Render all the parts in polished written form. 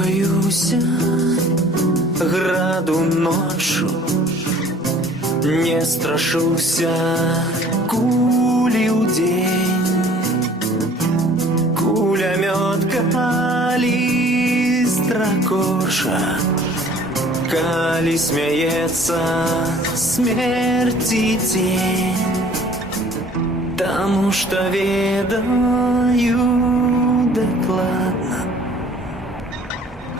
боюся граду ночу, не страшуся кулі ў дзень. Кулямёт калі стракоча, калі смяецца смерці цень. Таму што ведаю дакладна,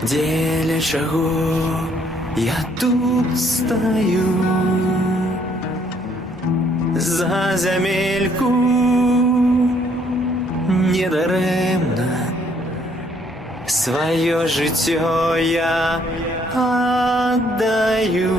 дзеля чаго я тут стаю. За зямельку недарэмна сваё жыццё я аддаю.